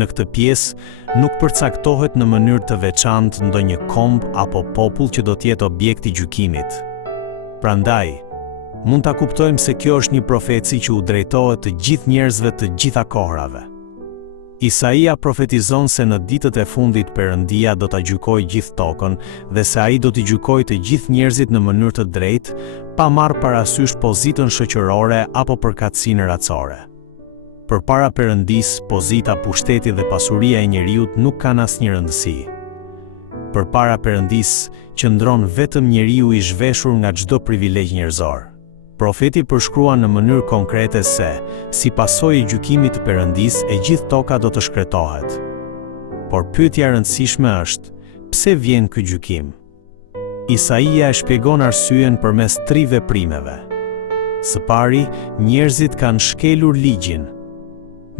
Në këtë pjesë nuk përcaktohet në mënyrë të veçantë ndonjë komb apo popull që do të jetë objekti i gjykimit. Prandaj, mund ta kuptojmë se kjo është një profeci që u drejtohet të gjithë njerëzve të gjitha kohrave. Isaia profetizon se në ditët e fundit Perëndia do ta gjykojë gjithë tokën dhe se ai do t'i gjykojë të gjithë njerëzit në mënyrë të drejtë, pa marrë parasysh pozitën shoqërore apo përkatësinë racore. Përpara Perëndisë, pozita, pushteti dhe pasuria e njeriut nuk kanë asnjë rëndësi. Përpara Perëndisë qëndron vetëm njeriu i zhveshur nga çdo privilegj njerëzor. Profeti përshkrua në mënyrë konkrete se, si pasojë e gjykimit të Perëndisë, e gjithë toka do të shkretohet. Por pyetja e rëndësishme është, pse vjen ky gjykim? Isaia e shpjegon arsyeën përmes 3 veprimeve. Së pari, njerëzit kanë shkelur ligjin.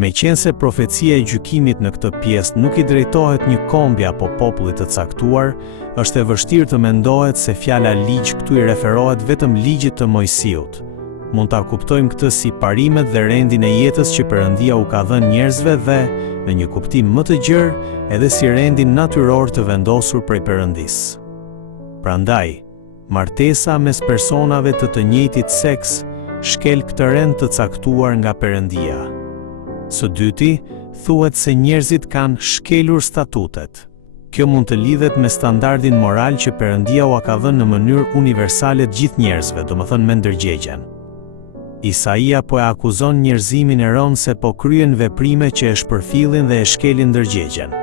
Meqense profecia e gjykimit në këtë pjesë nuk i drejtohet një kombi apo popullit të caktuar, është e vështirë të mendohet se fjala ligj këtu i referohet vetëm ligjit të Mojsiut. Mund ta kuptojmë këtë si parimet dhe rendin e jetës që Perëndia u ka dhënë njerëzve dhe, në një kuptim më të gjerë, edhe si rendin natyror të vendosur prej Perëndisë. Prandaj, martesa mes personave të njëjtit seks shkel këtë rend të caktuar nga Perëndia. Së dyti, thuhet se njerëzit kanë shkelur statutet. Kjo mund të lidhet me standardin moral që Perëndia u ka dhënë në mënyrë universale të gjithë njerëzve, domethënë me ndërgjegjen. Isaia po e akuzon njerëzimin e rënë se po kryen veprime që e shpërfillin dhe e shkelin ndërgjegjen.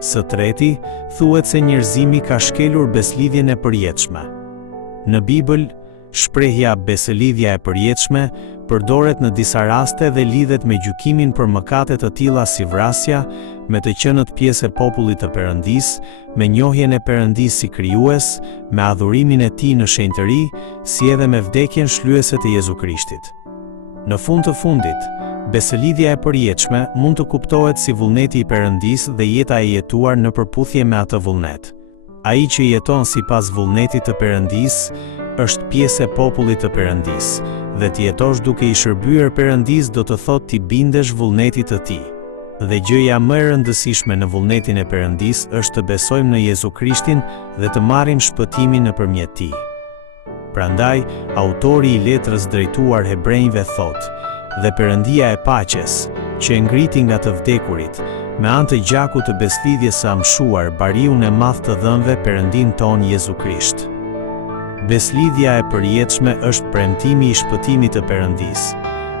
Së treti, thuhet se njerëzimi ka shkelur beslidhjen e përjetshme. Në Bibël, shprehja besëlidhja e përjetshme përdoret në disa raste dhe lidhet me gjykimin për mëkate të tilla si vrasja, me të qenët pjesë e popullit të Perëndisë, me njohjen e Perëndisë si krijues, me adhurimin e tij në shenjtëri, si edhe me vdekjen shlyese të Jezu Krishtit. Në fund të fundit, besëlidhja e përjetshme mund të kuptohet si vullneti i Perëndisë dhe jeta e jetuar në përputhje me atë vullnet. Ai që jeton sipas vullnetit të Perëndisë është pjesë e popullit të Perëndisë, dhe të jetosh duke i shërbyer Perëndisë do të thotë ti bindesh vullnetit të tij. Dhe gjëja më e rëndësishme në vullnetin e Perëndisë është të besojmë në Jezu Krishtin dhe të marrim shpëtimin nëpërmjet tij. Prandaj, autori i letrës drejtuar hebrejve thotë: "Dhe Perëndia e paqes, që e ngriti nga të vdekurit, me anë të gjakut të beslidhjes së amshuar, bariun e madh të dhënve Perëndin ton Jezu Krisht." Beslidhja e përjetshme është premtimi i shpëtimit të Perëndisë,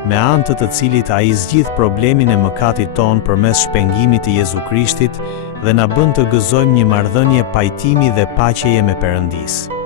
me anë të cilit ai zgjidh problemin e mëkatit ton përmes shpengimit të Jezu Krishtit dhe na bën të gëzojmë një marrëdhënie pajtimi dhe paqeje me Perëndisë.